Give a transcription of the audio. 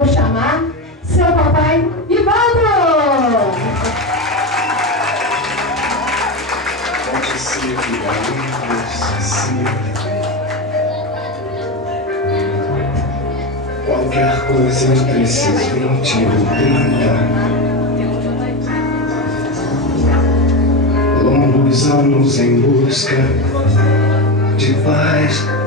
Vou chamar seu papai Ivaldo! Pode ser que qualquer coisa eu preciso não te perguntar. Longos anos em busca de paz.